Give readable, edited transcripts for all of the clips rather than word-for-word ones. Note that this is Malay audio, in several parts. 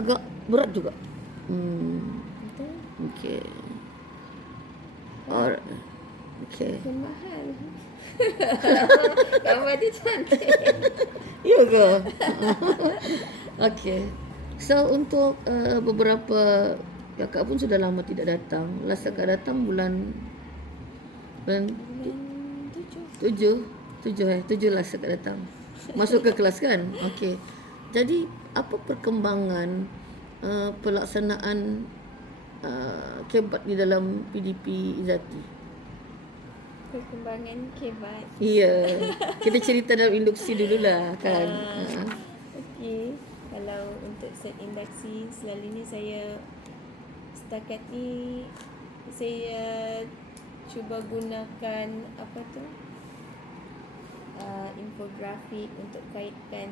agak berat juga. Betul. Okey. Alright. Okey. Mahal. Gambar dia cantik. Ya ke? Okey. So untuk beberapa kakak pun sudah lama tidak datang. Last kakak datang bulan Bulan 7. 7 last kakak datang. Masuk ke kelas kan? Okey. Jadi apa perkembangan pelaksanaan kebat di dalam PDP Izzati? Perkembangan kebat. Ya. Kita cerita dalam induksi dululah kan. Okey. Kalau untuk set induksi, selalunya saya setakat ni saya cuba gunakan infografik untuk kaitkan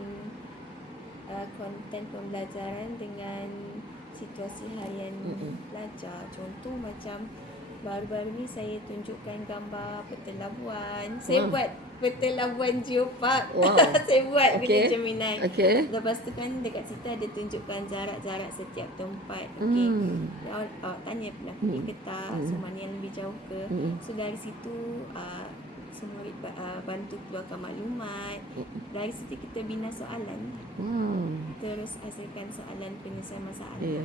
konten pembelajaran dengan situasi harian pelajar. Contoh macam baru-baru ni saya tunjukkan gambar peta labuan. Saya buat peta labuan Geopark. Wow. Saya buat dengan Okay. Gemini. Okey. Lepas tu kan dekat situ ada tunjukkan jarak-jarak setiap tempat. Okey. Awak tanya pernah pergi ke tak? So mana yang lebih jauh ke? So dari situ semua murid bantu keluarkan maklumat. Dari situ kita bina soalan. Terus hasilkan soalan penyelesaian masalah. Ya.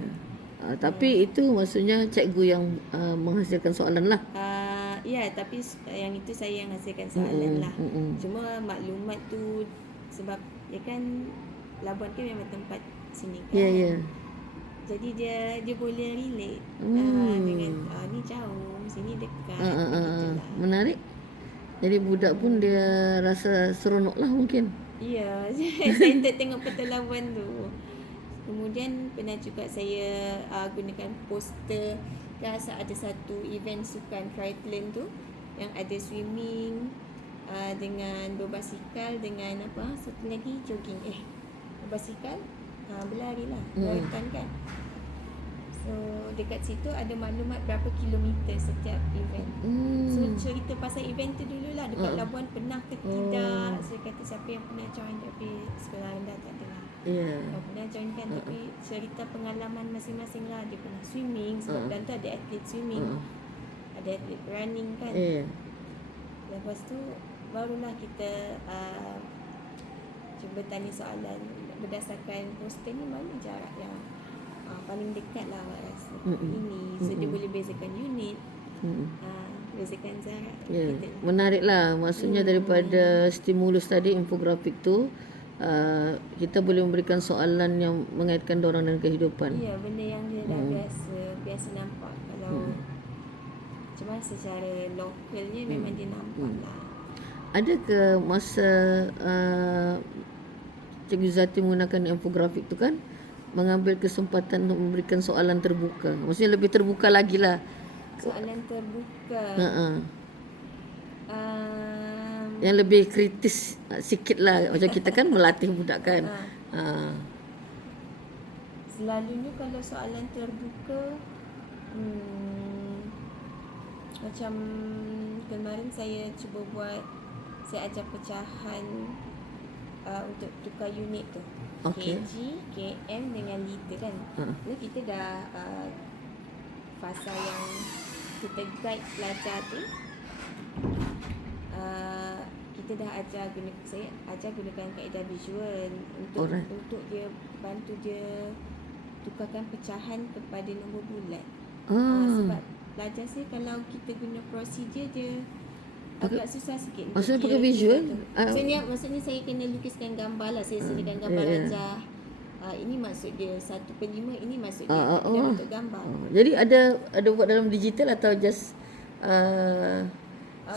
Tapi itu maksudnya cikgu yang menghasilkan soalan lah. Ya, tapi yang itu saya yang hasilkan soalan lah. Cuma maklumat tu sebab dia kan Labuan kan memang tempat sini kan. Ya. Jadi dia boleh relate dengan ni jauh, sini dekat. Begitulah. Menarik. Jadi budak pun dia rasa seronok lah mungkin. Ya, saya tengok peta Labuan tu. Kemudian pernah juga saya gunakan poster. Rasa ada satu event sukan triathlon tu yang ada swimming dengan berbasikal dengan satu lagi jogging. Berbasikal berlari lah, lautan kan. So dekat situ ada maklumat berapa kilometer setiap event. So cerita pasal event tu dululah. Dekat Labuan pernah ke tidak. Saya kata siapa yang pernah join, tapi sekolah rendah tak ada lah. Pernah join kan, tapi cerita pengalaman masing-masing lah. Dia pernah swimming sebab dan tu ada atlet swimming, ada atlet running kan. Lepas tu barulah kita cuba tanya soalan berdasarkan poster ni, mana jarak yang paling dekat lah awak rasa ini. So dia boleh bezakan unit, bezakan jarak. Menarik lah. Maksudnya daripada stimulus tadi, infografik tu, kita boleh memberikan soalan yang mengaitkan dorang dengan kehidupan. Ya, benda yang dia dah biasa nampak. Kalau cuma secara lokalnya memang dia nampak lah. Ada ke masa Cikgu Zati menggunakan infografik tu kan, mengambil kesempatan untuk memberikan soalan terbuka? Maksudnya lebih terbuka lagi lah. Soalan terbuka. Yang lebih kritis sikit lah. Macam kita kan melatih budak kan. Selalunya kalau soalan terbuka, macam kemarin saya cuba buat, saya ajar pecahan untuk tukar unit tu. Okay. kg, km dengan liter kan. Ni kita dah fasa yang kita guide pelajar tu. Kita dah saya ajar gunakan kaedah visual untuk dia bantu dia tukarkan pecahan kepada nombor bulat. Sebab pelajar saya kalau kita guna prosedur dia agak susah sikit. Maksudnya pakai visual? Maksudnya saya kena lukiskan gambar lah. Saya sediakan gambar rajah. Ini maksud dia 1/5, ini maksud dia untuk gambar. Jadi ada buat dalam digital atau just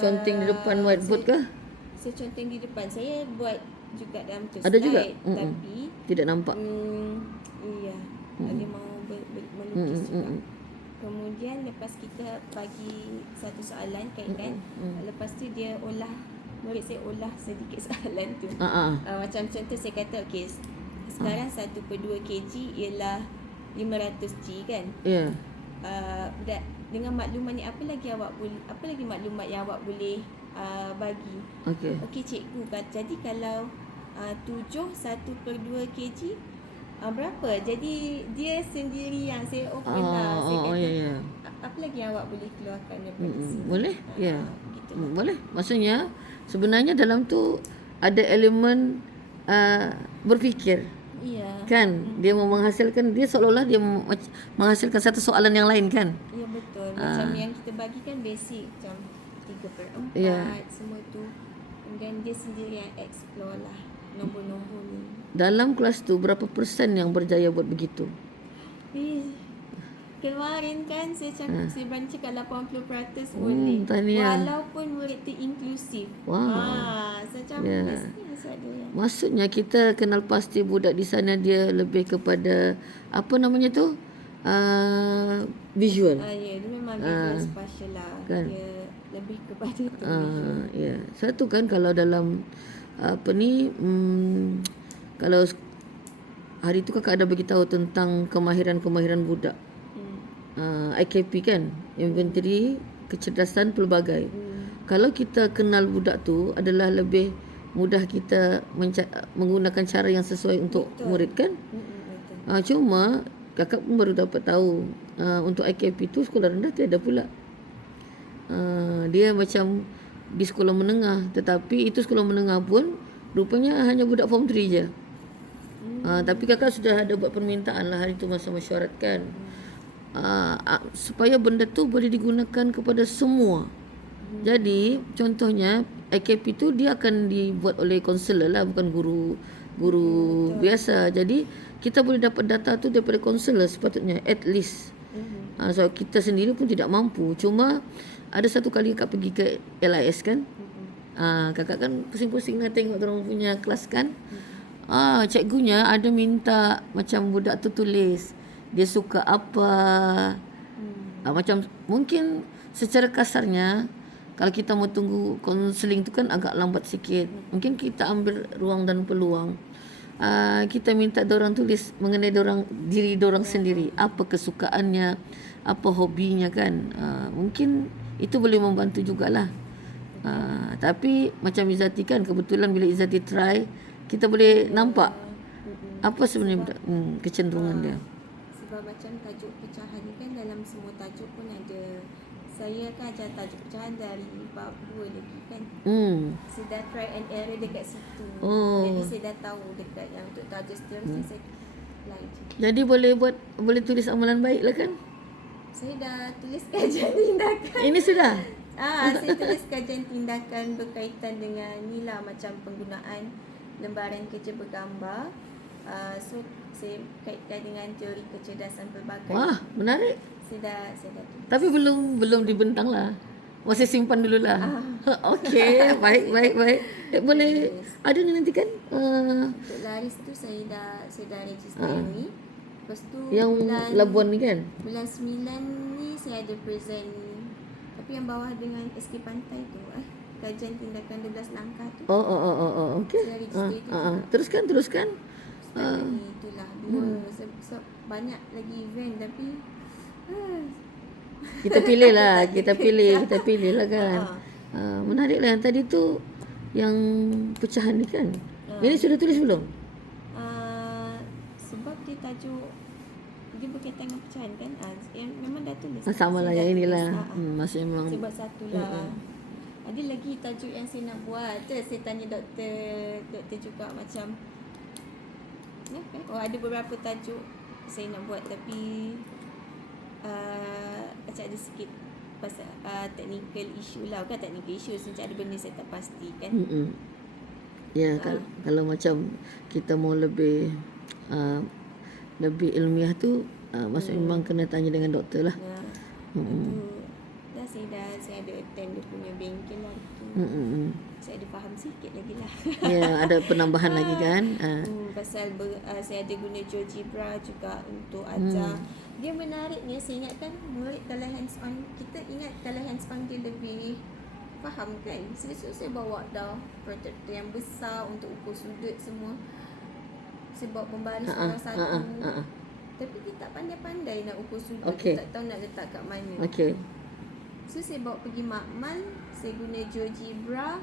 conteng di depan whiteboard kah? Saya conteng di depan. Saya buat juga dalam tu Ada slide, juga? tapi tidak nampak. Iya. Dia mau melukis juga. Kemudian lepas kita bagi satu soalan kaitkan, lepas tu dia murid saya olah sedikit soalan tu. Macam contoh saya kata, okey, sekarang 1/2 kg ialah 500 G kan. Dengan maklumat ni apa lagi maklumat yang awak boleh bagi. Okey cikgu, jadi kalau 7 1/2 kg Berapa? Jadi dia sendiri yang saya open lah. Saya kata, Ya. apa lagi yang awak boleh keluarkan daripada sini? Boleh? Ya. Begitulah. Boleh. Maksudnya sebenarnya dalam tu ada elemen berfikir. Ya. Kan? Dia mau menghasilkan, dia seolah-olah dia menghasilkan satu soalan yang lain kan? Ya betul. Macam yang kita bagi kan basic macam 3/4 Ya. semua tu. Kemudian dia sendiri yang explore lah nombor-nombor ni. Dalam kelas tu berapa persen yang berjaya buat begitu? Kemarin kan saya berani cakap 80% boleh. tahniah. Walaupun murid tu inklusif. Wow. Macam Ya. mesti ada yang Maksudnya kita kenal pasti budak di sana dia lebih kepada apa namanya tu? Visual. ya, dia memang visual spatial lah. Kan? Dia lebih kepada tu visual. Ya. Satu kan kalau dalam apa ni kalau hari tu kakak ada bagi tahu tentang kemahiran-kemahiran budak. IKP kan, inventory kecerdasan pelbagai. Kalau kita kenal budak tu adalah lebih mudah kita menggunakan cara yang sesuai untuk murid kan. Betul. Cuma kakak pun baru dapat tahu untuk IKP tu sekolah rendah tiada pula. Dia macam di sekolah menengah, tetapi itu sekolah menengah pun rupanya hanya budak form 3 je. Tapi kakak sudah ada buat permintaan lah hari tu masa mesyuarat kan. Supaya benda tu boleh digunakan kepada semua. Jadi contohnya IKP tu dia akan dibuat oleh konselor lah, bukan guru biasa. Jadi kita boleh dapat data tu daripada konselor sepatutnya at least. So kita sendiri pun tidak mampu. Cuma ada satu kali kakak pergi ke LIS kan. Kakak kan pusing-pusing lah tengok orang punya kelas kan. Cikgunya ada minta macam budak tu tulis dia suka apa. Macam mungkin secara kasarnya kalau kita mau tunggu konseling tu kan agak lambat sikit. Mungkin kita ambil ruang dan peluang. Kita minta dorang tulis mengenai diri dorang sendiri, apa kesukaannya, apa hobinya kan. Mungkin itu boleh membantu jugalah. Tapi macam Izzati kan, kebetulan bila Izzati try, kita boleh nampak apa sebenarnya kecenderungan dia. Sebab macam tajuk pecahan ni kan dalam semua tajuk pun ada. Saya kan ajar tajuk pecahan dari bab 2 lagi kan. Saya dah try and error dekat situ. Jadi saya dah tahu dekat yang untuk tajuk seterusnya saya lain je. Jadi boleh tulis amalan baik lah kan? Saya dah tulis kajian tindakan. Ini sudah? Saya tulis kajian tindakan berkaitan dengan ni lah, macam penggunaan lembaran kerja bergambar. So saya kaitkan dengan teori kecerdasan pelbagai. Wah, menarik. Saya dah tulis. Tapi belum dibentang lah. Masih simpan dulu lah. Okey, baik. Boleh ada nanti kan? Untuk laris tu saya dah register ni. Lepas tu Yang Labuan ni kan? bulan 9 ni saya ada present. Tapi yang bawah dengan SK Pantai tu kajian tindakan 12 langkah tu. Okey. Saya register itu juga. Teruskan. Itulah dua. Sebab banyak lagi event tapi Kita pilih lah kan. Menarik lah yang tadi tu, yang pecahan ni kan. Ini sudah tulis belum? Sebab dia tajuk dia berkaitan dengan pecahan kan. Yang memang dah tulis. Sama lah Saya yang dah inilah. tulis. Masih memang. Sebab satu lah. Ada lagi tajuk yang saya nak buat. Saya tanya doktor juga macam ada beberapa tajuk saya nak buat tapi macam ada sikit pasal technical issue lah. Bukan technical issue, macam ada benda saya tak pasti kan. Ya, kalau macam kita mau lebih ilmiah tu maksudnya memang kena tanya dengan doktor lah. Saya ada attend dia punya bengkel lah tu. Saya ada faham sikit lagi lah. Ya, ada penambahan lagi kan. Pasal saya ada guna GeoGebra juga untuk ajar. Dia menariknya, saya ingatkan murid kalau hands on, kita ingat kalau hands on dia lebih faham kan. Saya bawa dah protektor yang besar untuk ukur sudut semua. Saya bawa pembaris salah satu. Tapi dia tak pandai-pandai nak ukur sudut. Dia tak tahu nak letak kat mana. So saya bawa pergi makmal, saya guna GeoGebra.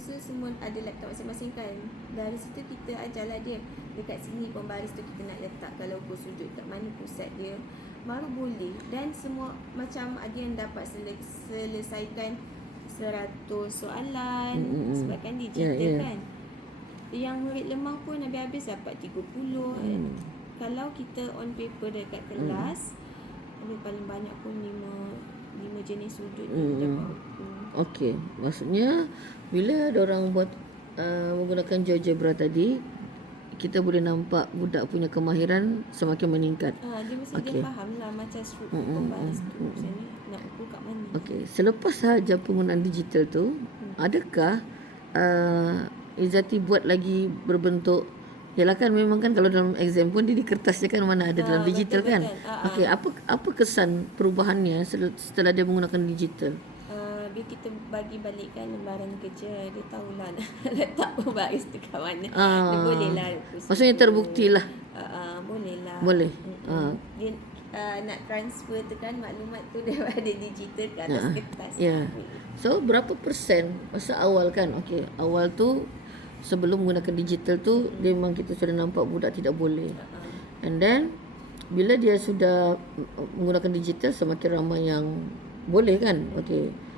So semua ada laptop masing-masing kan. Dari situ kita ajarlah dia dekat sini pembaris tu kita nak letak kalau ukur sudut kat mana pusat dia, baru boleh. Dan semua macam ada yang dapat selesaikan 100 soalan sebab kan digital kan. Yang murid lemah pun habis-habis dapat 30. Kalau kita on paper dekat kelas, paling banyak pun 5 jenis sudut dapat ukur. Okey, maksudnya bila orang buat menggunakan GeoGebra tadi, kita boleh nampak budak punya kemahiran semakin meningkat. Dia mesti dia faham lah macam struktur pembaris tu macam ni, nak ukur kat mana. Okey, selepas sahaja penggunaan digital tu, adakah Izzati buat lagi berbentuk, yalah kan memang kan kalau dalam exam pun dia di kertas je kan, mana ada dalam digital kan. Okey, apa kesan perubahannya setelah dia menggunakan digital? Bila kita bagi balikkan lembaran kerja, dia tahulah nak letak pembaris tu kat mana. Dia boleh lah. Maksudnya terbukti lah. Boleh lah. Boleh. Dia nak transfer tu kan maklumat tu daripada digital ke atas kertas. So berapa persen masa awal kan? Okey, awal tu sebelum menggunakan digital tu memang kita sudah nampak budak tidak boleh. And then bila dia sudah menggunakan digital semakin ramai yang boleh kan. Okey.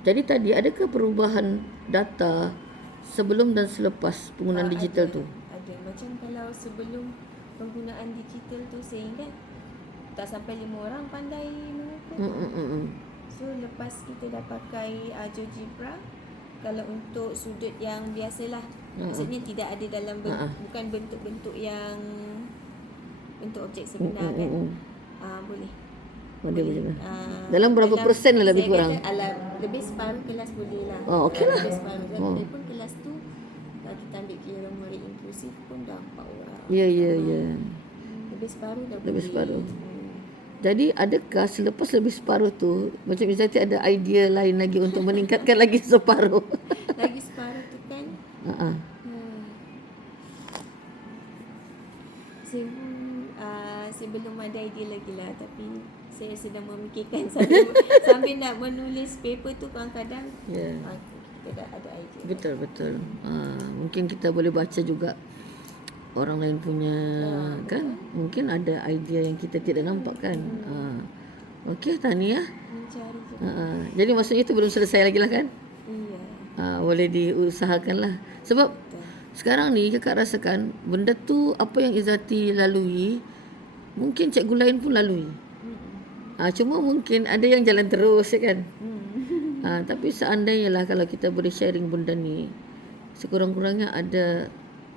Jadi tadi adakah perubahan data sebelum dan selepas penggunaan digital tu? Ada. Macam kalau sebelum penggunaan digital tu saya ingat tak sampai 5 orang pandai mengukur. So lepas kita dah pakai GeoGebra, kalau untuk sudut yang biasalah, maksudnya tidak ada dalam bukan bentuk-bentuk yang bentuk objek sebenar kan. Boleh. Boleh. Dalam berapa persen lah lebih kurang? Lebih separuh kelas boleh lah. Okey lah. Lebih separuh. Dan pun kelas tu kita ambil kira murid inklusif pun dah 4 orang. Ya. Lebih separuh dah lebih boleh. separuh. Jadi adakah selepas lebih separuh tu, macam Izzati ada idea lain lagi untuk meningkatkan lagi separuh? Lagi separuh tu kan. Saya belum ada idea lagi lah, tapi saya sedang memikirkan sambil nak menulis paper tu kadang-kadang kita dah ada idea. Betul. Mungkin kita boleh baca juga orang lain punya kan. Mungkin ada idea yang kita tidak nampak kan. Okey, tahniah. Mencari je. Jadi maksudnya itu belum selesai lagi lah kan. Boleh diusahakan lah. Sebab sekarang ni kakak rasakan benda tu apa yang Izzati lalui, mungkin cikgu lain pun lalui. Cuma mungkin ada yang jalan terus ya kan. Tapi seandainya lah kalau kita boleh sharing benda ni, sekurang-kurangnya ada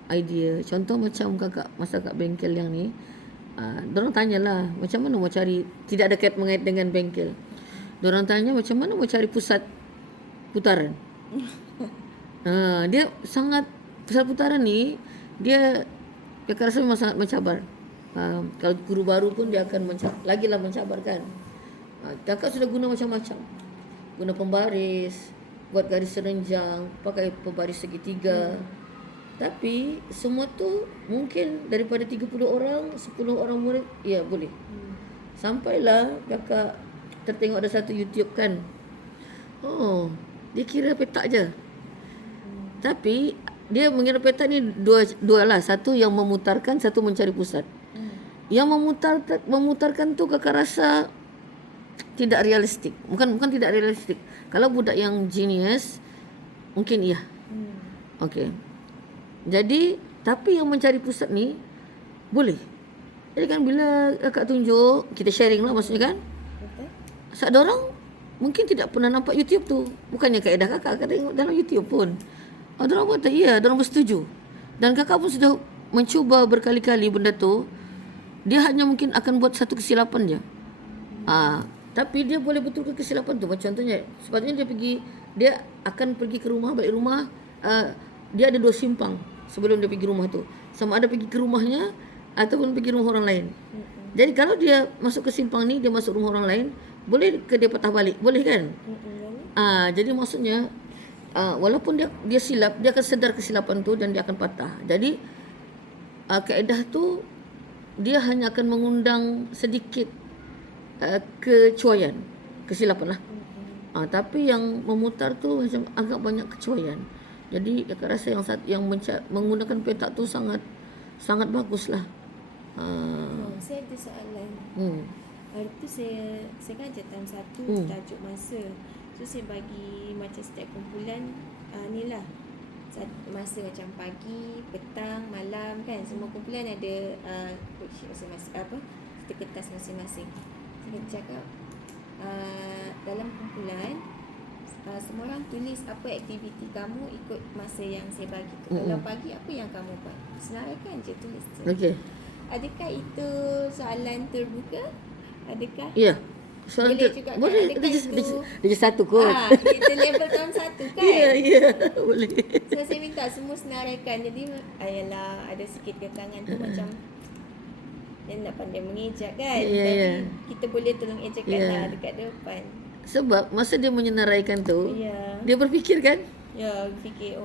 idea. Contoh macam kakak masa kat bengkel yang ni, dorang tanyalah macam mana mau cari, tidak ada mengait dengan bengkel. Dorang tanya macam mana mau cari pusat putaran. Dia sangat, pusat putaran ni dia kakak rasa memang sangat mencabar. Kalau guru baru pun dia akan lagilah mencabarkan. Kakak sudah guna macam-macam. Guna pembaris, buat garis serenjang, pakai pembaris segitiga. Tapi semua tu mungkin daripada 30 orang, 10 orang murid, ya boleh. Sampailah kakak tertengok ada satu YouTube kan. Dia kira petak je. Tapi dia mengira petak ni dua lah. Satu yang memutarkan, satu mencari pusat. Yang memutarkan tu kakak rasa tidak realistik. Bukan tidak realistik. Kalau budak yang genius mungkin iya. Okey. Jadi tapi yang mencari pusat ni boleh. Jadi kan bila kakak tunjuk, kita sharing lah maksudnya kan. Ada orang mungkin tidak pernah nampak YouTube tu. Bukannya kaedah kakak tengok dalam YouTube pun. Ada orang kata iya, ada orang bersetuju. Dan kakak pun sudah mencuba berkali-kali benda tu. Dia hanya mungkin akan buat satu kesilapan je. Tapi dia boleh betulkan kesilapan tu. Macam contohnya, sepatutnya dia akan pergi ke rumah, balik rumah, dia ada 2 simpang sebelum dia pergi rumah tu. Sama ada pergi ke rumahnya ataupun pergi rumah orang lain. Jadi kalau dia masuk ke simpang ni, dia masuk rumah orang lain, boleh ke dia patah balik? Boleh kan? Jadi maksudnya walaupun dia silap, dia akan sedar kesilapan tu dan dia akan patah. Jadi kaedah tu dia hanya akan mengundang sedikit kecuaian, kesilapan lah. Tapi yang memutar tu macam agak banyak kecuaian. Jadi akak rasa yang menggunakan petak tu sangat baguslah. Saya ada soalan. Hari tu saya kan ajar tahun 1 tajuk masa. So saya bagi macam setiap kumpulan ni lah. Masa macam pagi, petang, malam kan. Semua kumpulan ada worksheet masing-masing, kita kertas masing-masing. Saya cakap dalam kumpulan semua orang tulis apa aktiviti kamu ikut masa yang saya bagi tu. Kalau pagi apa yang kamu buat? Senaraikan je, tulis je. Okey. Adakah itu soalan terbuka? Adakah? Ya. Soalan Boleh juga kan? boleh. Adakah Dia je satu kot. Kita level tahun 1 kan? Ya, boleh. So saya minta semua senaraikan. Jadi ayalah ada sikit kekangan tu macam dia nak pandai mengejak kan. Tapi kita boleh tolong ejakkan lah dekat depan. Sebab masa dia menyenaraikan tu, Ya. dia berfikir kan? Ya, fikir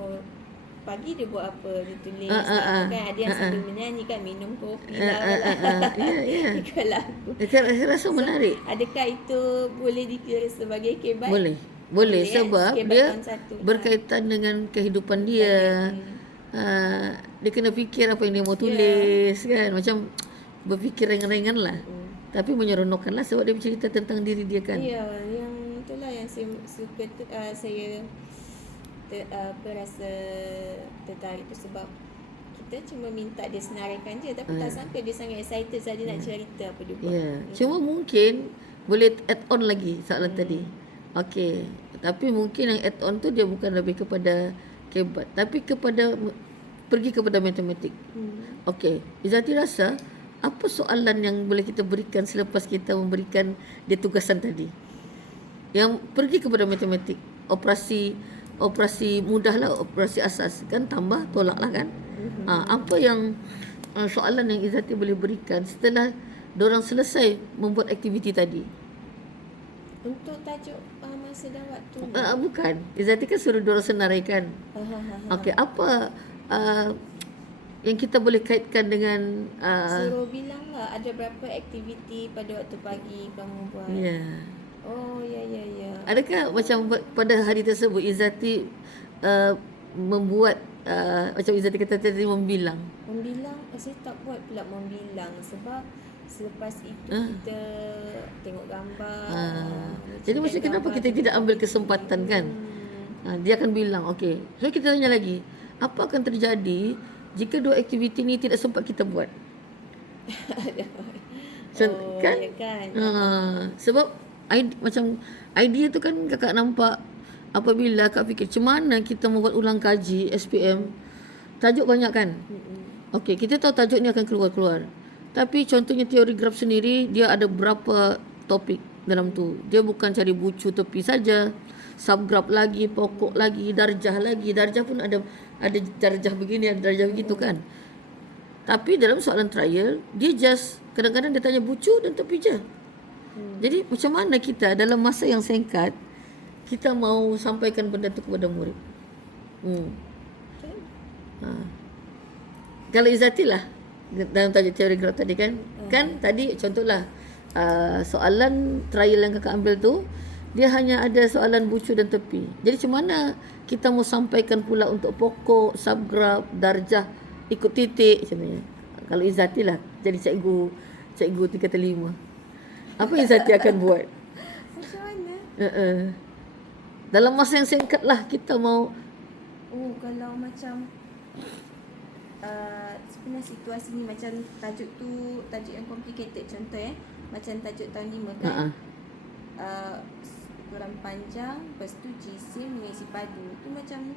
pagi dia buat apa, dia tulis kan. Ada yang sambil menyanyi kan, minum kopi lah. Ya. Ikut lagu. Saya rasa menarik. Adakah itu boleh dikira sebagai kebat? Boleh sebab kebat dia tahun 1. berkaitan dengan kehidupan dia. Dia kena fikir apa yang dia mau tulis kan. Macam berfikir ringan-ringan lah. Tapi menyeronokkan lah sebab dia bercerita tentang diri dia kan. Ya, yang itulah yang saya suka tu, saya rasa tertarik tu sebab kita cuma minta dia senaraikan je tapi tak sangka dia sangat excited sebab dia nak cerita apa dia buat. Cuma mungkin boleh add on lagi soalan tadi. Okey. Tapi mungkin yang add on tu dia bukan lebih kepada kebat tapi pergi kepada matematik. Okey. Izati rasa apa soalan yang boleh kita berikan selepas kita memberikan dia tugasan tadi? Yang pergi kepada matematik, operasi mudah lah, operasi asas kan, tambah tolak lah kan. Apa yang soalan yang Izati boleh berikan setelah diorang selesai membuat aktiviti tadi? Untuk tajuk masa dan waktu. Bukan, Izati kan suruh diorang senaraikan. Okey, apa yang kita boleh kaitkan dengan suruh bilang lah ada berapa aktiviti pada waktu pagi kamu buat. Ya. Oh, ya. Adakah macam pada hari tersebut Izati membuat macam Izati kata tadi membilang? Saya tak buat pula membilang sebab selepas itu kita tengok gambar. Jadi macam kenapa kita tidak ambil kesempatan kan? Dia akan bilang, okey. So kita tanya lagi, apa akan terjadi jika dua aktiviti ni tidak sempat kita buat? Kan? Ya kan? Sebab macam idea tu kan kakak nampak apabila kakak fikir macam mana kita membuat ulang kaji SPM, tajuk banyak kan? Okey, kita tahu tajuk ni akan keluar. Tapi contohnya teori graf sendiri dia ada berapa topik dalam tu. Dia bukan cari bucu tepi saja, subgraf lagi, pokok lagi, darjah lagi. Darjah pun ada darjah begini, ada darjah begitu kan. Tapi dalam soalan trial dia just kadang-kadang dia tanya bucu dan tepi je. Jadi macam mana kita dalam masa yang singkat kita mau sampaikan benda tu kepada murid? Kalau Izati lah dalam tajuk teori graf tadi kan, kan tadi contohlah soalan trial yang kakak ambil tu dia hanya ada soalan bucu dan tepi. Jadi macam mana kita mau sampaikan pula untuk pokok, subgraf, darjah, ikut titik macam ni. Kalau Izati lah jadi cikgu 3 apa Izati akan buat? Macam mana? Dalam masa yang singkat lah kita mau. Kalau macam sebenarnya situasi ni macam tajuk yang complicated, contoh macam tajuk tahun 5 kan. Kurang panjang, lepas tu jisim, nilai padu tu macam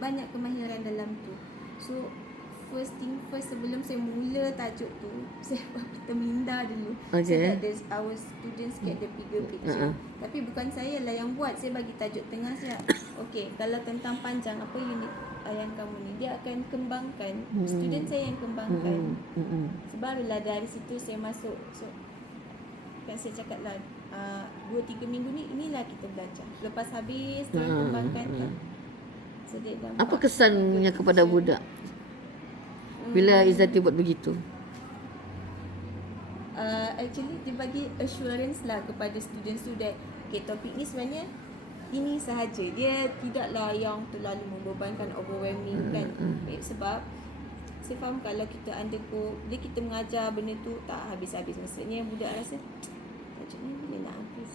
banyak kemahiran dalam tu. So first thing first, sebelum saya mula tajuk tu, saya buat peta minda dulu. So that our students get the bigger picture. Tapi bukan saya lah yang buat, saya bagi tajuk tengah saja. Okey, kalau tentang panjang, apa unit yang kamu ni, dia akan kembangkan. Student saya yang kembangkan. Sebarulah dari situ saya masuk. So kan saya cakap lah 2-3 minggu ni inilah kita belajar. Lepas habis terus kembangkan tak. So dia nampak apa kesannya kepada budak bila Izati buat begitu? Actually dia bagi assurance lah kepada students tu that okay, topik ni sebenarnya ini sahaja. Dia tidaklah yang terlalu membebankan, overwhelming kan. Sebab saya faham kalau kita undergo, bila kita mengajar benda tu tak habis-habis. Maksudnya budak rasa macam ni bila nak habis,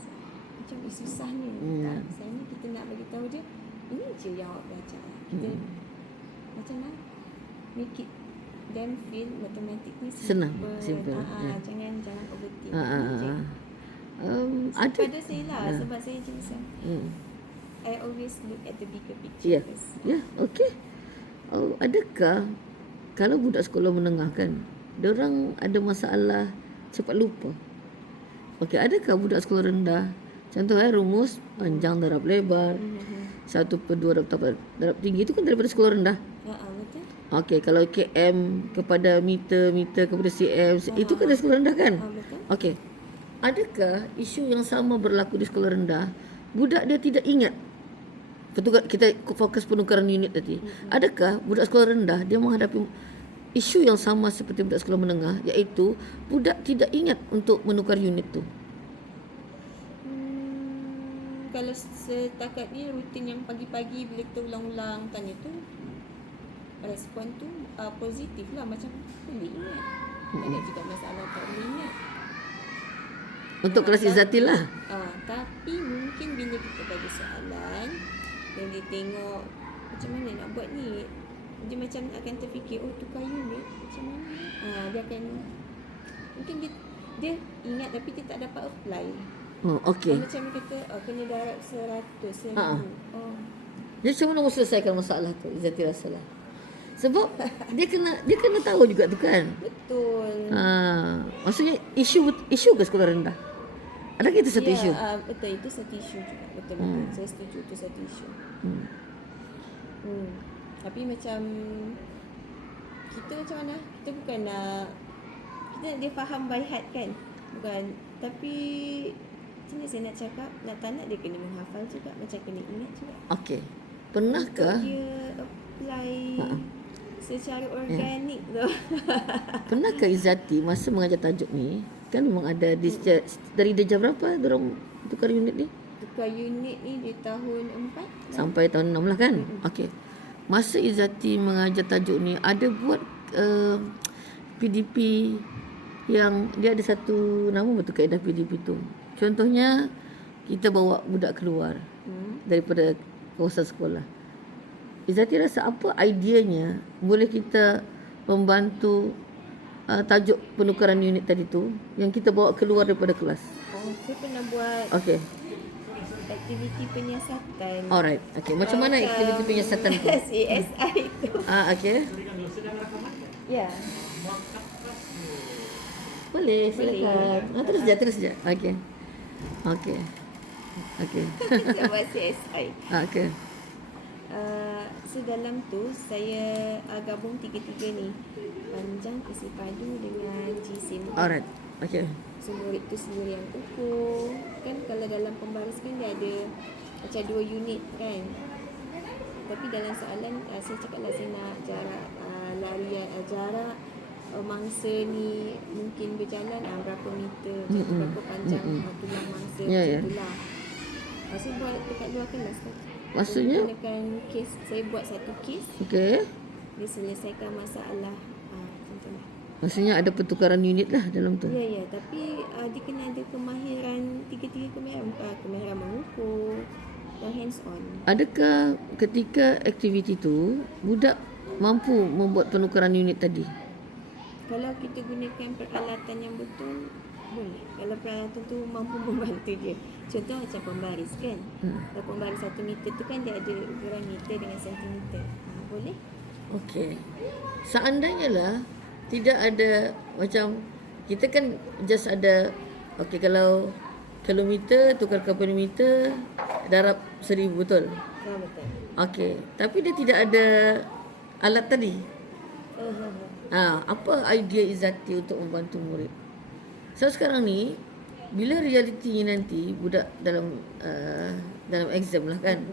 macam susahnya. Tak, misalnya kita nak bagi tahu dia, ini je yang awak belajar. Kita macam mana make it them feel matematik ni Senang, simple. simple. Jangan overthink. Ada Pada saya lah, sebab saya jenis yang I always look at the bigger picture first. okey. Adakah kalau budak sekolah menengah kan, diorang ada masalah cepat lupa? Okey, adakah budak sekolah rendah, contoh rumus panjang darab lebar, 1/2 darab tinggi itu kan daripada sekolah rendah. Betul. Okey, kalau km kepada meter, meter kepada cm, itu kan dari sekolah rendah kan? Betul. Okey. Adakah isu yang sama berlaku di sekolah rendah? Budak dia tidak ingat. Betul, kita fokus penukaran unit tadi. Adakah budak sekolah rendah dia menghadapi isu yang sama seperti budak sekolah menengah, iaitu budak tidak ingat untuk menukar unit tu? Kalau setakat ni rutin yang pagi-pagi bila kita ulang-ulang tanya tu, respon tu positif lah, macam boleh ingat. Tak ada juga masalah tak boleh ingat. Untuk kelas Izzati lah. Tapi mungkin bila kita bagi soalan dan dia tengok macam mana nak buat ni, dia macam akan terfikir, tukar unit macam mana. Dia akan mungkin dia ingat tapi dia tak dapat apply. Okey. Macam dia kata kena darab 100, 1000. Jadi macam mana mau selesaikan masalah tu, Izzati rasa lah. Sebab dia kena tahu juga tu kan. Betul. Maksudnya isu ke sekolah rendah? Adakah itu satu isu? Betul, itu satu isu juga. Betul. Saya setuju, itu satu isu. Tapi macam kita macam mana? Kita bukan nak, dia faham by heart kan? Bukan. Tapi macam mana saya nak cakap, nak tak nak dia kena menghafal juga, macam kena ingat juga. Okey. Pernahkah dia apply secara organik tu. Pernahkah Izzati masa mengajar tajuk ni, kan memang ada dari dia jam berapa diorang tukar unit ni? Tukar unit ni di tahun 4 sampai tahun 6 lah kan? Okey. Masa Izzati mengajar tajuk ni, ada buat PDP yang dia ada satu nama betul kaedah PDP tu. Contohnya kita bawa budak keluar daripada kawasan sekolah. Izzati rasa apa ideanya boleh kita membantu tajuk penukaran unit tadi tu yang kita bawa keluar daripada kelas? Saya pernah buat aktiviti penyiasatan. Alright. Okey, macam mana aktiviti penyiasatan tu? CSI tu. Okey. Ya. Boleh, silakan. Terus je. Okey. Saya buat CSI. Okey. So dalam tu saya gabung tiga-tiga ni, panjang, kasih padu dengan GSIM. Alright. Okey. So murid tu sendiri yang ukur. Kan kalau dalam pembaris kan dia ada macam 2 unit kan. Tapi dalam soalan saya cakap lah saya nak jarak larian, jarak mangsa ni mungkin berjalan berapa meter, berapa panjang tulang mangsa, macam tu lah. Saya buat dekat luar kelas tu. Maksudnya? Gunakan kes, saya buat satu kes. Okey. Dia selesaikan masalah. Macam tu lah. Maksudnya ada pertukaran unit lah dalam tu. Ya, tapi dia kena ada kemahiran, tiga-tiga kemahiran mengukur dan hands on. Adakah ketika aktiviti tu budak mampu membuat penukaran unit tadi? Kalau kita gunakan peralatan yang betul, boleh. Kalau peralatan tu mampu membantu dia. Contoh macam pembaris kan. Kalau pembaris 1 meter tu kan dia ada ukuran meter dengan sentimeter. Boleh. Okey. Seandainya lah tidak ada macam kita kan just ada kalau kilometer tukar ke meter darab 1000, betul? Betul. Okey, tapi dia tidak ada alat tadi. Apa idea Izzati untuk membantu murid? So sekarang ni bila realiti nanti budak dalam exam lah kan,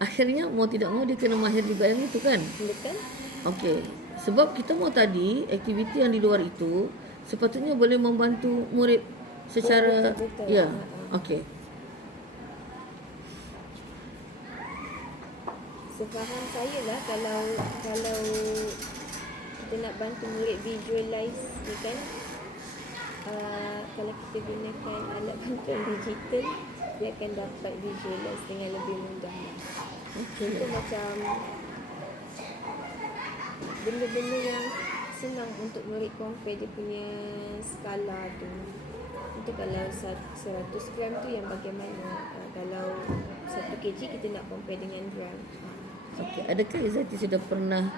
akhirnya mau tidak mau dia kena mahir juga yang itu kan. Betul. Okey, sebab kita mau tadi aktiviti yang di luar itu sepatutnya boleh membantu murid secara betul. ya. Okey. Sefaham saya lah, kalau kita nak bantu murid visualize ni kan, kalau kita gunakan alat bantuan digital, dia akan dapat visualize dengan lebih mudah lah. Itu macam benda-benda yang senang untuk murid compare dia punya skala tu. Itu kalau 100 gram tu yang bagaimana, kalau 1 kg kita nak compare dengan gram. Okey, adakah Izzati sudah pernah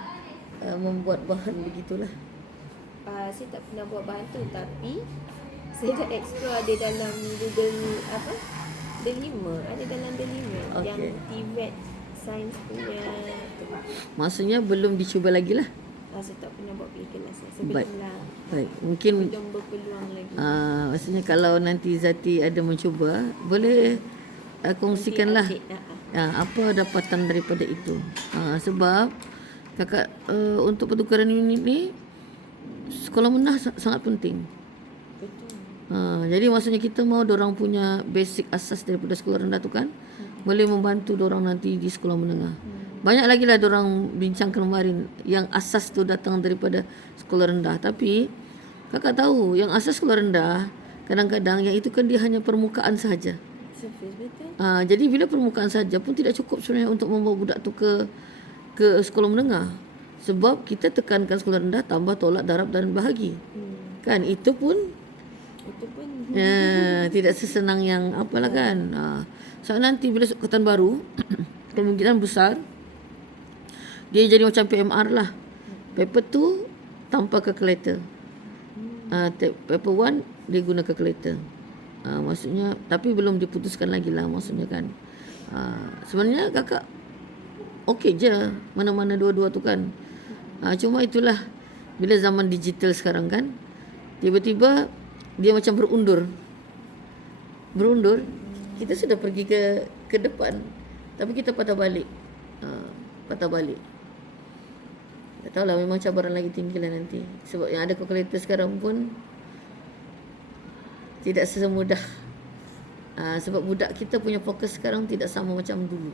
membuat bahan begitulah? Saya tak pernah buat bahan tu, tapi saya dah explore ada dalam Google Delima, ada dalam Delima Okey. yang TVET Sains punya tu. Maksudnya belum dicuba lagi lah. Saya tak pernah buat pergi kelas lah. Saya Baik. belum lah. Baik, mungkin Belum berpeluang lagi. maksudnya kalau nanti Izzati ada mencuba, boleh kongsikanlah apa dapatan daripada itu. Sebab kakak untuk pertukaran unit ni sekolah menengah sangat penting. Betul. Jadi maksudnya kita mau dorang punya basic asas daripada sekolah rendah tu kan, boleh membantu dorang nanti di sekolah menengah. Banyak lagi lah dorang bincangkan kemarin yang asas tu datang daripada sekolah rendah. Tapi kakak tahu yang asas sekolah rendah kadang-kadang yang itu kan dia hanya permukaan sahaja. Surface, betul. Jadi bila permukaan saja pun tidak cukup sebenarnya untuk membawa budak tu ke sekolah menengah. Sebab kita tekankan sekolah rendah tambah tolak, darab dan bahagi. Kan itu pun tidak sesenang yang apalah kan. So nanti bila angkatan baru kemungkinan besar dia jadi macam PMR lah. Paper 2 tanpa calculator. Paper 1 dia guna calculator. Maksudnya tapi belum diputuskan lagi lah maksudnya kan. Sebenarnya kakak okey je mana-mana dua-dua tu kan. Cuma itulah bila zaman digital sekarang kan, tiba-tiba dia macam berundur. Kita sudah pergi ke depan tapi kita patah balik. Tak tahulah, memang cabaran lagi tinggi lah nanti. Sebab yang ada kalkulator sekarang pun tidak semudah. Sebab budak kita punya fokus sekarang tidak sama macam dulu.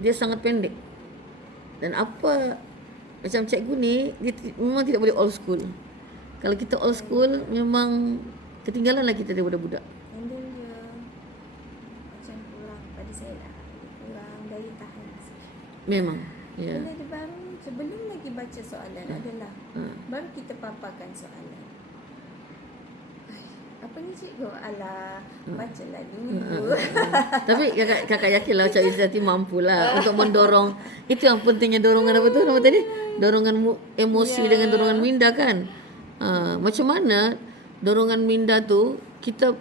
Dia sangat pendek. Dan apa macam cikgu ni dia memang tidak boleh old school. Kalau kita old school memang ketinggalan lah kita daripada budak. Handle dia macam kurang pada saya lah. Kurang daya tahan. Memang. Ya. Benda dia baru sebelum lagi baca soalan adalah baru kita paparkan soalan. Apa ni cikgu? Alah, bacalah dulu. Tapi kakak yakinlah macam Izzati mampulah untuk mendorong. Itu yang pentingnya dorongan apa tu nama tadi? Dorongan emosi dengan dorongan minda kan. Macam mana dorongan minda tu kita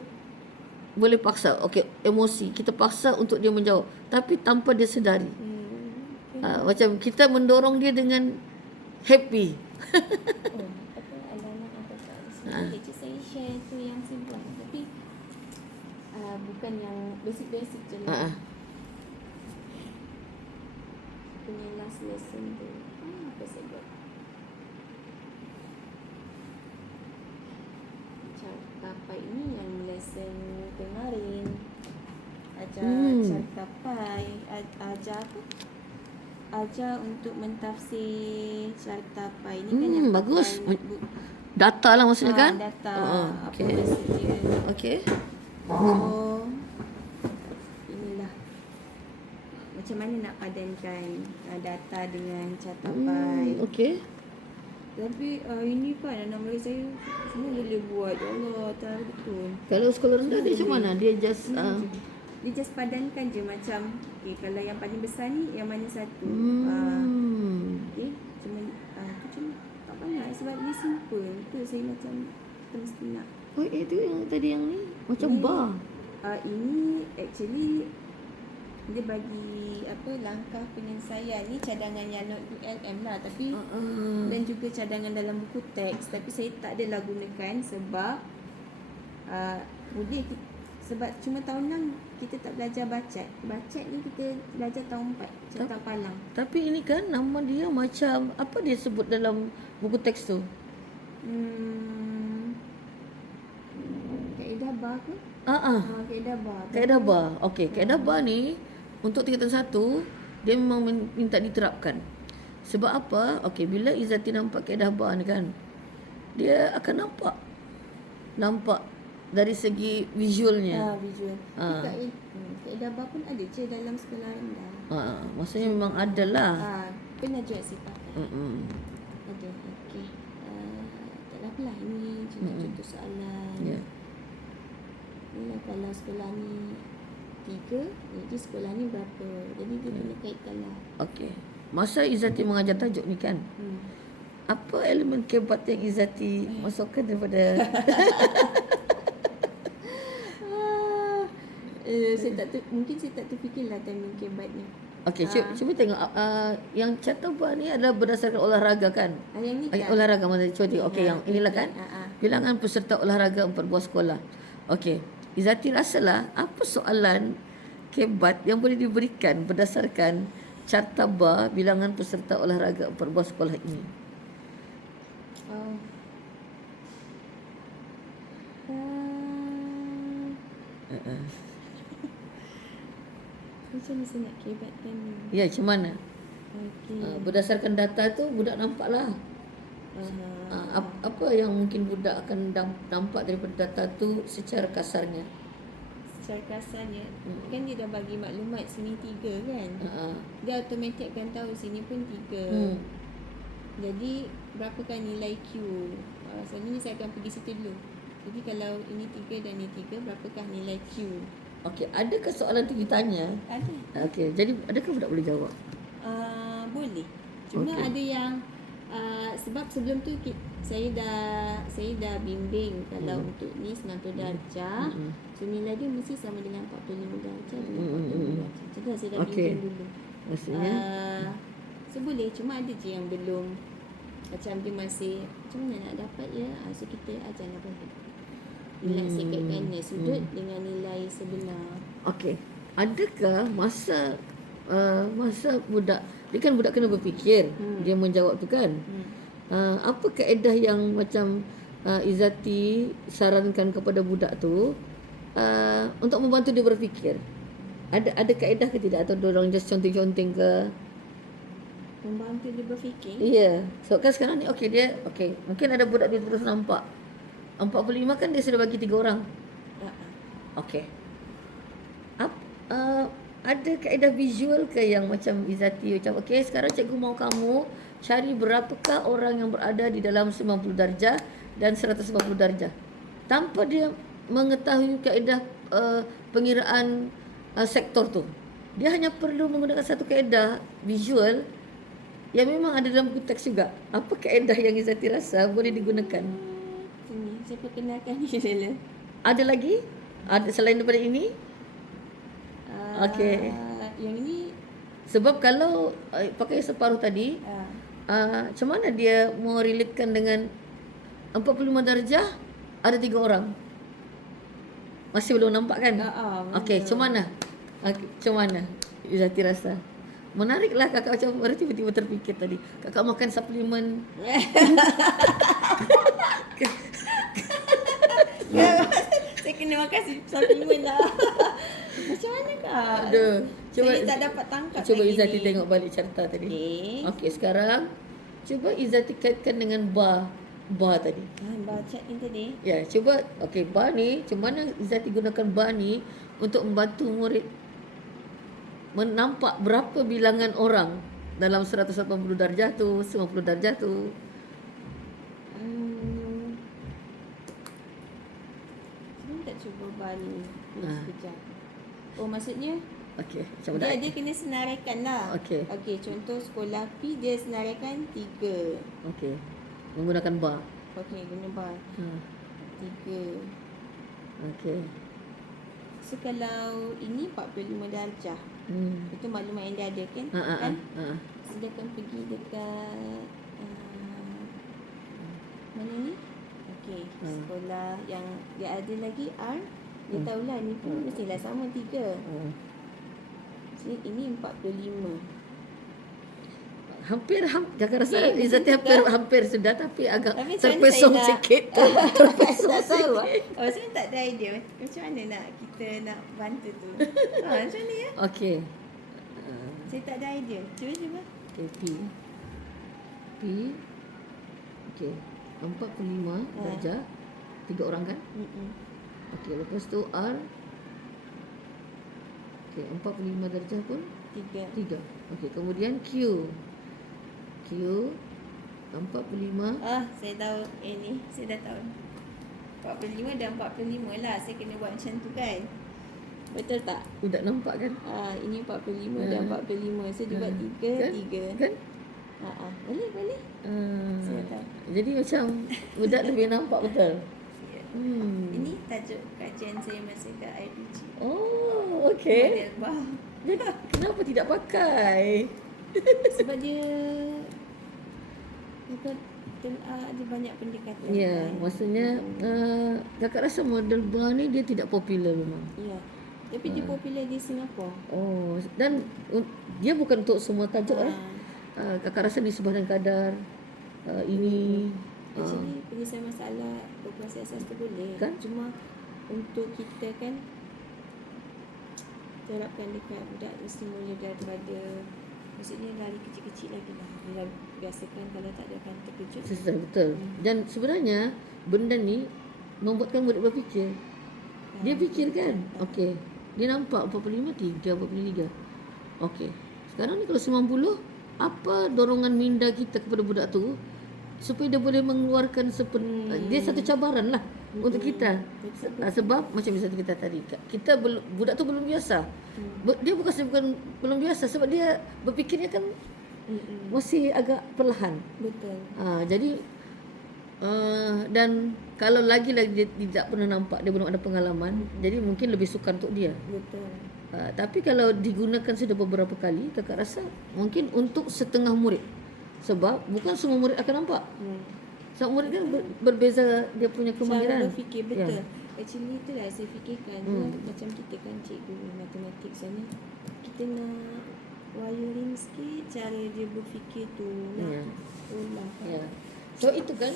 boleh paksa. Okey, emosi kita paksa untuk dia menjawab tapi tanpa dia sedari. Macam kita mendorong dia dengan happy. Anak-anak apa tak sedikit saya share tu yang simple tapi bukan yang basic-basic je lah. Punya last lesson tu apa saya buat cartapai ni yang lesson kemarin ajar cartapai ajar apa ajar untuk mentafsir cartapai ni kan yang bagus. Data lah maksudnya kan? Data. Okey. Apa maksudnya? Okey. Inilah macam mana nak padankan data dengan cartapai. Okey. Tapi ini kan anak murid saya semua boleh buat. Ya Allah, tak betul. Kalau sekolah rendah dia macam mana? Dia just Dia just padankan je macam kalau yang paling besar ni yang mana satu. Cuma tak banyak sebab dia simple. Tu saya macam kita mesti nak. Itu yang tadi yang ni macam Ini, bar. Ini actually dia bagi langkah penyelesaian ni cadangan yang not ULM lah tapi dan juga cadangan dalam buku teks tapi saya tak adalah gunakan sebab sebab cuma tahun 6 kita tak belajar bacat ni kita belajar tahun 4 Carta Palang. Tapi ini kan nama dia macam apa dia sebut dalam buku teks tu? Kaedah bar ke? Kaedah bar. Kaedah bar. Okey, kaedah bar ni untuk tingkatan 1 dia memang minta diterapkan. Sebab apa? Okey, bila Izzati nampak kaedah bar ni kan, dia akan nampak dari segi visualnya. Visual. Ah. Kaedah bar pun ada je dalam sekolah rendah. Maksudnya memang ada lah. Pernah juga saya pakai. Ada. Okey. Tak apa lah, ini contoh-contoh soalan. Ya. Ni kalau sekolah ni 3, jadi sekolah ni berapa. Jadi dia kena kaitkan lah. Okey. Masa Izzati mengajar tajuk ni kan, apa elemen kebat yang Izzati masukkan daripada mungkin saya tak terfikirlah timing kebat ni. Okey, cuba tengok yang carta bar ni adalah berdasarkan olahraga kan? Yang ni kan? Olahraga maksudnya cuba tengok. Okey, yang inilah kan? Bilangan peserta olahraga 4 buah sekolah. Okey, Izzati rasalah apa soalan kebat yang boleh diberikan berdasarkan carta bar bilangan peserta olahraga 4 buah sekolah ini. Macam mana saya nak kebatkan ni? Ya, macam mana? Okey. Berdasarkan data tu budak nampaklah. Apa yang mungkin budak akan nampak daripada data tu secara kasarnya? Secara kasarnya, kan dia dah bagi maklumat sini 3 kan? Dia automatik akan tahu sini pun 3. Jadi berapakah nilai Q? Sebenarnya saya akan pergi situ dulu. Jadi kalau ini 3 dan ini 3, berapakah nilai Q? Okey, adakah soalan tu ditanya? Ada. Okey, jadi adakah budak boleh jawab? Boleh. Cuma ada yang sebab sebelum tu saya dah bimbing kalau untuk ni 90 darjah. So nilai dia mesti sama dengan 45 darjah dengan 40 darjah. Jadi saya dah bimbing dulu. Maksudnya so boleh, cuma ada je yang belum, macam dia masih macam mana nak dapat ya. So kita ajarlah balik. Nilai saya kaitkan sudut dengan nilai sebenar. Okey. Adakah masa budak, dia kan budak kena berfikir dia menjawab tu kan? Apa kaedah yang macam Izzati sarankan kepada budak tu untuk membantu dia berfikir? Ada kaedah ke tidak, atau orang just conteng-conteng ke? Membantu dia berfikir? Ya. So kan sekarang ni mungkin ada budak dia terus nampak 45 kan dia sudah bagi 3 orang. Okey. Ada kaedah visual ke yang macam Izzati macam sekarang cikgu mau kamu cari berapakah orang yang berada di dalam 90 darjah dan 190 darjah, tanpa dia mengetahui kaedah pengiraan sektor tu. Dia hanya perlu menggunakan satu kaedah visual yang memang ada dalam buku teks juga. Apa kaedah yang Izzati rasa boleh digunakan? Sini, saya perkenalkan ni dulu. Ada lagi? Ada selain daripada ini? Okey. Yang ini sebab kalau pakai separuh tadi, macam mana dia mau relatekan dengan 45 darjah ada 3 orang? Masih belum nampak kan? Okey, macam mana? Macam mana Izzati rasa? Menariklah kakak, macam baru tiba-tiba terfikir tadi. Kakak makan suplemen. Saya kena makan suplemen lah. Macam mana kak? Aduh, saya tak dapat tangkap. Cuba lagi Izzati ni. tengok balik carta tadi. Okey, sekarang cuba Izzati kaitkan dengan bar tadi. Baca ni tadi. Ya, cuba bar ni, macam mana Izzati gunakan bar ni untuk membantu murid menampak berapa bilangan orang dalam 180 darjah tu, 90 darjah tu. Saya tak cuba bar ni sekejap. Oh, maksudnya Okey, macam mana? dia kena senaraikan lah. Okey. Contoh sekolah P dia senaraikan 3. Okey. Menggunakan bar. Okey, guna bar 3. Okey. So kalau ini 45 darjah, itu maklumat yang dia ada kan? So dia akan pergi dekat mana ni? Okey, sekolah yang dia ada lagi R. Dia tahulah ni pun mestilah sama 3. So ini 45. Hampir kakak rasa Izzati hampir sudah, tapi agak Tapi terpesong sikit. Terpesong tak tahu sikit. saya tak ada idea macam mana kita nak bantu tu. Macam ni ya. Okey. Saya tak ada idea. Cuba. Okay, P. Okay. 45 darjah. 3 orang kan? Okay, lepas tu R. Okay, 45 darjah pun 3. Okay, kemudian Q. 45. Saya tahu ni. Saya dah tahu. 45 dan 45 lah. Saya kena buat macam tu kan. Betul tak? Tidak nampak kan? Ini 45 dan 45. Saya buat 3. Kan? Boleh. Saya tahu. Jadi macam budak lebih nampak betul. Ini tajuk kajian saya masa kat IPG. Oh, okey. Model bah. Jadi kenapa tidak pakai? Sebab dia ada banyak pendekatan. Ya, kan? maksudnya kakak rasa model bar ni dia tidak popular memang. Ya. Tapi dia popular di Singapura. Oh, dan dia bukan untuk semua tajuk lah. Kakak rasa nisbah dan kadar ini Actually, penyelesaian masalah populasi asas tu boleh. Kan? Cuma untuk kita kan terapkan dekat budak mesti mula daripada, maksudnya dari kecil-kecil lagi lah. Dia biasakan kalau tak ada akan terkejut. betul. Dan sebenarnya benda ni membuatkan murid berfikir. Dia fikir kan? Okey. Dia nampak 45 3 43. Okey. Sekarang ni kalau 90, apa dorongan minda kita kepada budak tu supaya dia boleh mengeluarkan dia satu cabaran lah untuk kita. Sebab macam misalnya kita tadi, kita budak tu belum biasa. Dia bukan belum biasa sebab dia berfikirnya kan masih agak perlahan. Betul. Jadi dan kalau lagi-lagi dia tidak pernah nampak, dia belum ada pengalaman, jadi mungkin lebih sukar untuk dia. Betul. Tapi kalau digunakan sudah beberapa kali, kakak rasa mungkin untuk setengah murid. Sebab bukan semua murid akan nampak. Sebab murid kan berbeza dia punya kemahiran. Cara berfikir betul. Actually itulah saya fikirkan. Macam kita kan cikgu matematik sana, kita nak wiring sikit cara dia berfikir tu, nak ulang kan. So itu kan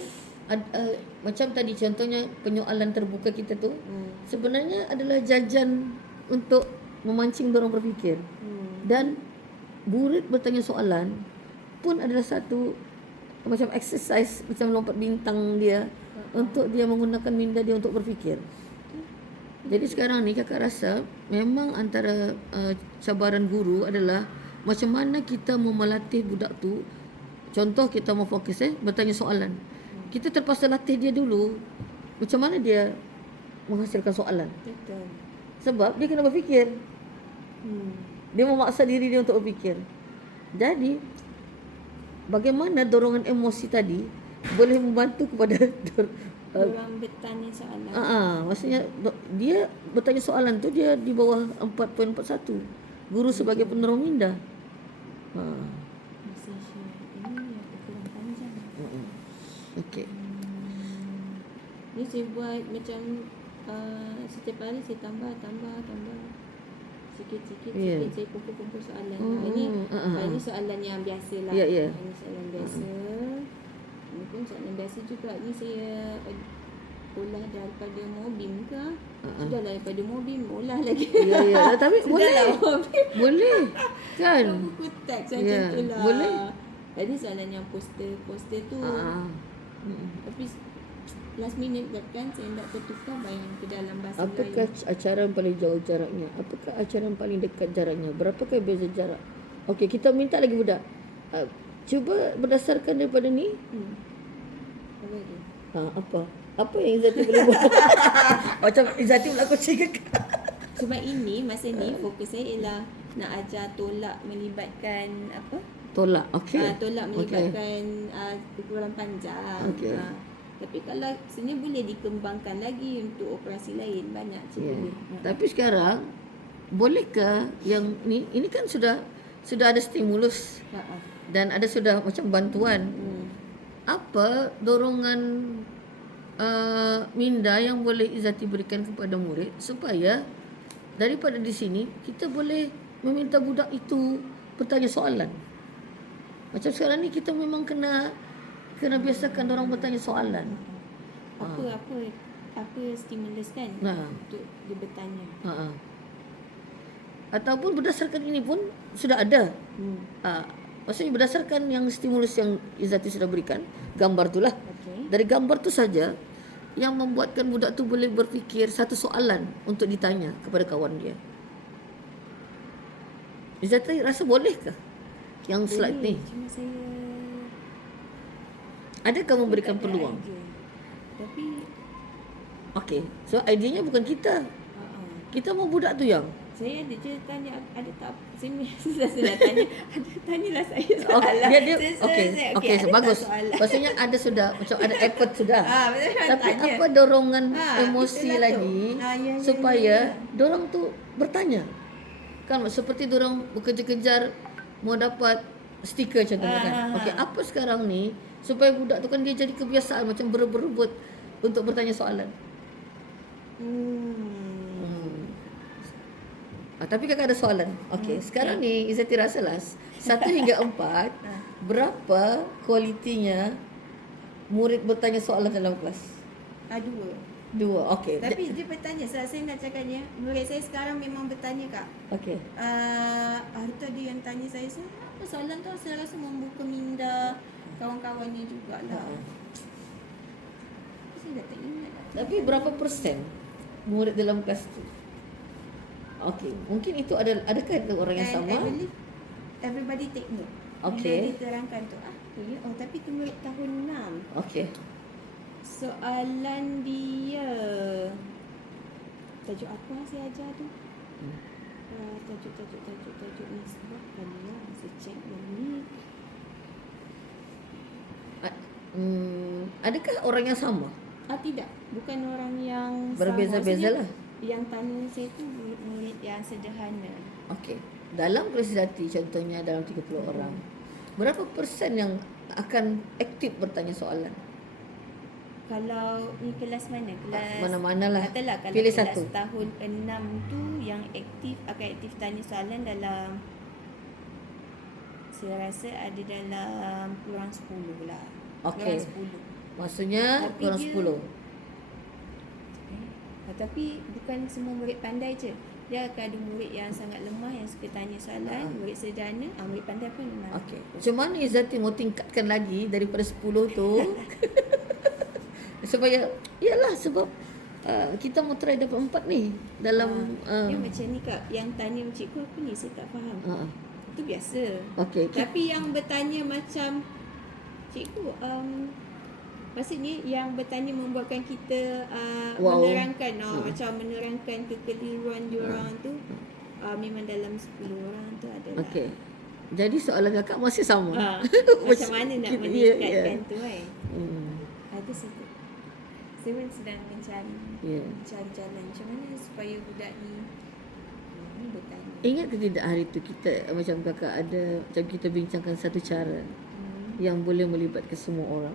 macam tadi contohnya penyoalan terbuka kita tu sebenarnya adalah jajan untuk memancing dorang berfikir. Dan murid bertanya soalan pun adalah satu macam exercise, macam lompat bintang dia untuk dia menggunakan minda dia untuk berfikir. Jadi sekarang ni kakak rasa memang antara cabaran guru adalah macam mana kita mau melatih budak tu. Contoh kita mau fokus bertanya soalan. Kita terpaksa latih dia dulu macam mana dia menghasilkan soalan. Betul. Sebab dia kena berfikir. Dia memaksa diri dia untuk berfikir. Jadi bagaimana dorongan emosi tadi boleh membantu kepada orang bertanya soalan. Maksudnya dia bertanya soalan tu dia di bawah 4.41. Guru sebagai penerong minda. Mesej ini aku kurang panjang. Okey. Ni saya buat macam setiap hari saya tambah sikit-sikit saya kumpul soalan. Ini soalan yang biasa lah. Ini soalan biasa. Mungkin soalan biasa juga. Ni saya olah daripada Mobim ke? Sudahlah daripada Mobim, olah lagi. Ya. Tapi boleh. Boleh. Kan? Buku teks macam tu lah. Boleh. Tadi soalan yang poster tu. Tapi last minute kan saya nak tertukar bayang ke dalam bahasa Apakah lain. acara yang paling jauh jaraknya? Apakah acara yang paling dekat jaraknya? Berapakah beza jarak? Okey, kita minta lagi budak. Cuba berdasarkan daripada ni. Apa lagi? Apa? Apa yang Izzati boleh buat? Macam Izzati pula kucing. Sebab ini masa ni fokus saya ialah nak ajar tolak melibatkan apa? Tolak. Okey. Tolak melibatkan ukuran panjang. Okey. Tapi kalau sebenarnya boleh dikembangkan lagi untuk operasi lain, banyak boleh. Tapi sekarang bolehkah yang ini kan sudah ada stimulus dan ada sudah macam bantuan. Apa dorongan minda yang boleh Izzati berikan kepada murid supaya daripada di sini kita boleh meminta budak itu bertanya soalan. Macam sekarang ni kita memang kena biasakan orang bertanya soalan. Apa stimulus kan untuk dia bertanya. Ataupun berdasarkan ini pun sudah ada Maksudnya berdasarkan yang stimulus yang Izzati sudah berikan, gambar tu lah. Okey. Dari gambar tu saja yang membuatkan budak tu boleh berfikir satu soalan untuk ditanya kepada kawan dia. Izzati rasa bolehkah yang slide ni? Cuma saya Adakah memberikan tak ada peluang? idea. Tapi Okey, so idenya bukan kita. Kita mau budak tu yang. saya ada je tanya ada tak saya sudah tanya tanyalah saya Okey, soalan. dia okey, ada tak bagus. soalan? Maksudnya ada sudah macam ada effort sudah. Betul kan Tapi tanya. apa dorongan emosi itulah tu. lagi Ya. supaya dorang tu bertanya. Kan seperti dorang bekerja-kejar mau dapat stiker contohnya kan. Okey, apa sekarang ni supaya budak tu kan dia jadi kebiasaan macam berebut untuk bertanya soalan. Tapi kakak ada soalan. Okey, sekarang ni Izzati rasalah 1 hingga 4 berapa kualitinya murid bertanya soalan dalam kelas? Dua. 2. Okey. Tapi dia bertanya, saya nak cakapnya, murid saya sekarang memang bertanya kak. Okey. Hari tu dia yang tanya saya, apa soalan tu saya rasa membuka minda kawan-kawannya jugalah. Saya dah tak ingat lah. Tapi berapa persen murid dalam kelas tu? Okey, mungkin itu adakah itu orang yang sama? I believe everybody take note. Okey. Bila diterangkan tu, ya, tapi tu murid tahun 6. Okey. Soalan dia, tajuk apa saya ajar tu? Tajuk ni sebab kan ya, saya check yang ni. Adakah orang yang sama? Tidak, bukan orang yang Berbeza-beza sama. lah. Yang tanya saya tu murid yang sederhana. Okey. Dalam kelas Izzati contohnya dalam 30 orang, berapa persen yang akan aktif bertanya soalan? Kalau ni kelas mana? Kelas Mana-manalah. Katalah kalau Pilih kelas satu. tahun 6 tu yang akan aktif tanya soalan dalam, saya rasa ada dalam kurang 10 lah. Okey. Kurang 10. Maksudnya Tapi kurang dia- 10. Tapi bukan semua murid pandai je. Dia akan ada murid yang sangat lemah yang suka tanya soalan, murid sederhana, murid pandai pun memang. Okey. Macam mana Izzati mau tingkatkan lagi daripada 10 tu? Supaya iyalah sebab kita mau try dapat 4 ni dalam Dia macam ni kak, yang tanya cikgu apa ni saya tak faham. Itu biasa. Okey. Tapi yang bertanya macam cikgu, maksudnya yang bertanya membuatkan kita Wow. menerangkan macam menerangkan kekeliruan diorang tu, memang dalam 10 orang tu adalah. Okey. Jadi soalan kakak masih sama. Macam mana nak meningkatkan tu kan. Ada satu. Saya pun sedang mencari jalan macam mana supaya budak ni bertanya. Ingat ke tidak hari tu kita macam kakak ada macam kita bincangkan satu cara yang boleh melibatkan semua orang.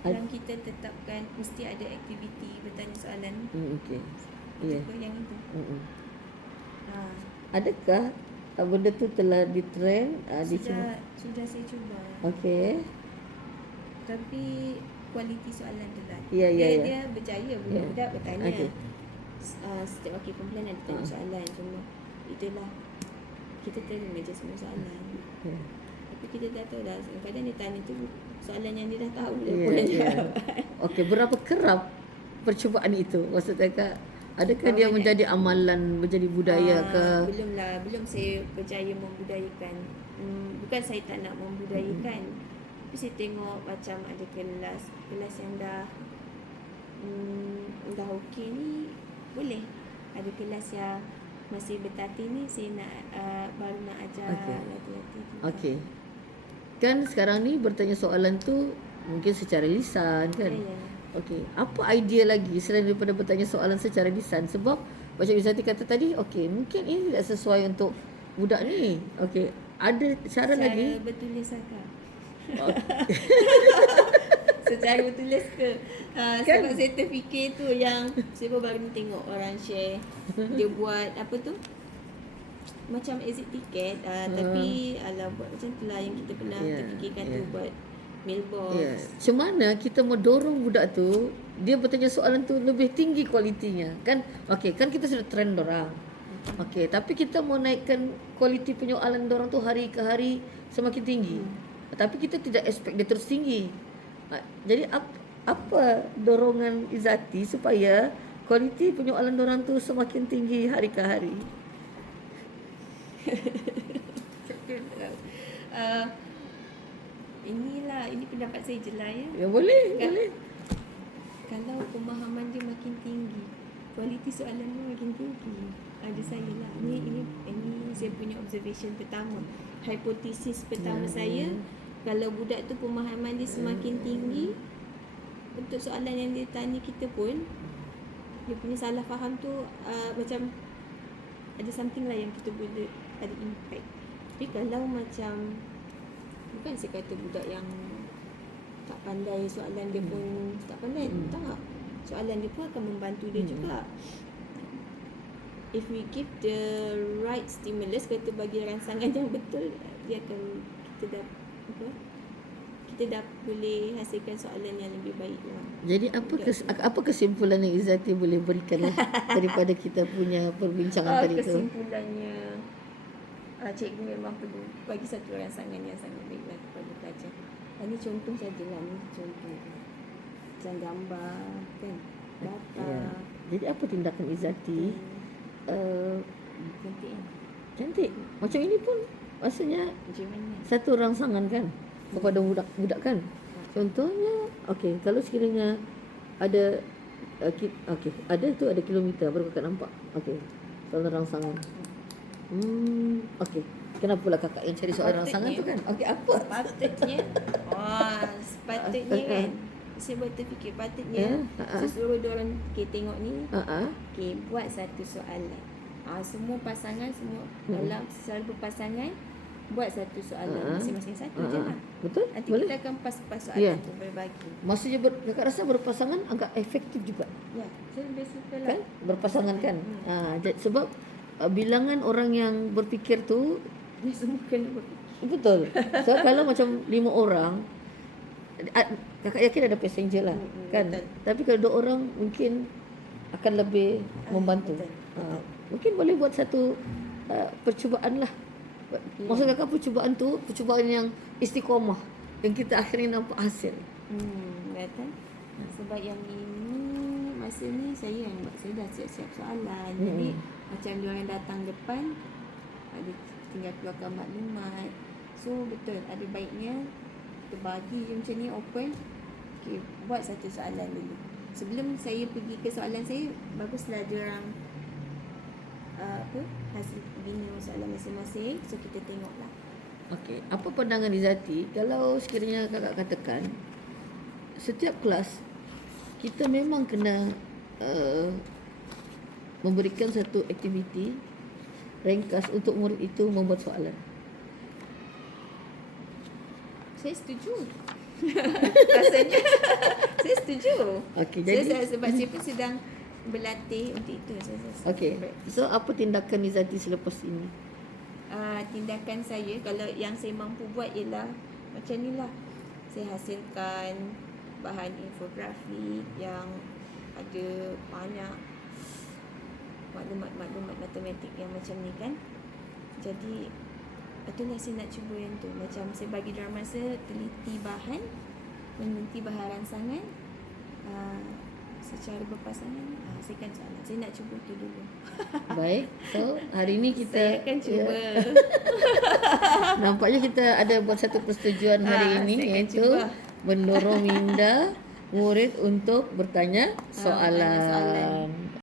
Yang kita tetapkan mesti ada aktiviti bertanya soalan. Okey. Ya. Apa yang itu? Adakah benda tu telah ditrain Sudah saya cuba. Okey. Tapi kualiti soalan tu lah. Ya. Dia berjaya budak bertanya. Okey. Setiap wakil kumpulan ada tanya soalan. Cuma itulah, kita terima je semua soalan. Tapi kita dah tahu dah, kadang dia tanya tu soalan yang dia dah tahu dia pun jawab. Okey, berapa kerap percubaan itu? Maksudnya kak, adakah dia menjadi amalan, menjadi budaya ke? Belum saya berjaya membudayakan. Bukan saya tak nak membudayakan. Tapi saya tengok macam ada kelas yang dah okey ni boleh. Ada kelas yang masih bertatih ni saya nak baru nak ajar lati-lati. Okey. Kan sekarang ni bertanya soalan tu mungkin secara lisan kan? Ya. Okey. Apa idea lagi selain daripada bertanya soalan secara lisan? Sebab macam Izzati kata tadi, okey, mungkin ini tidak sesuai untuk budak ni. Okey. Ada cara lagi? Secara bertulis akak. Secara bertulis ke? Sebab saya terfikir tu yang saya baru ni tengok orang share. Dia buat apa tu? Macam exit ticket, tapi buat macam tu lah yang kita pernah terfikirkan tu, buat mailbox. Macam mana kita mau dorong budak tu dia bertanya soalan tu lebih tinggi kualitinya kan? Okey, kan kita sudah train orang. Okey, tapi kita mau naikkan kualiti penyoalan orang tu hari ke hari semakin tinggi. Tapi kita tidak expect dia terus tinggi. Jadi apa dorongan Izzati supaya kualiti penyoalan orang tu semakin tinggi hari ke hari? Ini pendapat saya je lah ya. Ya boleh, Kan? boleh. Kalau pemahaman dia makin tinggi, kualiti soalan dia makin tinggi. Ada saya lah. Ini saya punya observation pertama. Hipotesis pertama saya, kalau budak tu pemahaman dia semakin tinggi, untuk soalan yang dia tanya kita pun, dia punya salah faham tu macam ada something lah yang kita boleh ada impact. Tapi kalau macam, bukan saya kata budak yang tak pandai, soalan dia pun tak pandai, tak. Soalan dia pun akan membantu dia juga. If we give the right stimulus, kata bagi rangsangan yang betul, dia akan, kita dah boleh hasilkan soalan yang lebih baik lah. Jadi apa kesimpulan yang Izzati boleh berikan daripada kita punya perbincangan tadi tu? Kesimpulannya, cikgu memang perlu bagi satu rangsangan yang sangat baiklah kepada pelajar. Ini contoh sajalah, ni contoh. Macam gambar kan, data. Ya. Jadi apa tindakan Izzati? Cantik kan? Cantik. Macam ini pun maksudnya Macam mana? satu rangsangan kan kepada budak-budak kan. Contohnya, okey, kalau sekiranya ada ada kilometer baru kakak nampak. Okey. Soalan rangsangan. Okey. Kenapa pula kakak yang cari soalan rangsangan tu kan? Okey, apa? Sepatutnya kan. Saya buat terfikir patutnya saya suruh diorang tengok ni. Okey, buat satu soalan. Semua pasangan dalam secara berpasangan buat satu soalan masing-masing satu je lah. Betul? Nanti Boleh? kita akan pas-pas soalan tu berbagi. Maksudnya kakak rasa berpasangan agak efektif juga. Ya, saya lebih suka lah. Kan? Berpasangan kan? Sebab bilangan orang yang berfikir tu Dia semua kena berfikir. betul. So kalau macam 5 orang, kakak yakin ada passenger lah, kan? Betul. Tapi kalau 2 orang mungkin akan lebih membantu. Betul. Mungkin boleh buat satu percubaan lah. Maksud kakak percubaan tu percubaan yang istiqomah, yang kita akhirnya nampak hasil. Betul. Sebab yang ini masa ni saya dah siap-siap soalan. Jadi macam diorang datang depan, ada tinggal keluarkan maklumat. So betul, ada baiknya kita bagi macam ni open. Okay, buat satu soalan dulu. Sebelum saya pergi ke soalan saya, baguslah diorang hasil bina soalan masing-masing. So kita tengoklah. Okey, apa pandangan Izzati kalau sekiranya kakak katakan setiap kelas kita memang kena memberikan satu aktiviti ringkas untuk murid itu membuat soalan. Saya setuju. Rasanya saya setuju. Okey, jadi sebab saya pun sedang berlatih untuk itu. okey. So apa tindakan Izzati selepas ini? Tindakan saya, kalau yang saya mampu buat ialah macam ni lah. Saya hasilkan bahan infografik yang ada banyak maklumat matematik yang macam ni kan. Jadi itulah saya nak cuba yang tu. Macam saya bagi diorang masa meneliti bahan rangsangan secara berpasangan. Saya akan soalan. Saya nak cuba tu dulu. Baik. So hari ini kita Saya akan cuba. Nampaknya kita ada buat satu persetujuan hari ini, saya akan iaitu cuba. mendorong minda murid untuk bertanya soalan.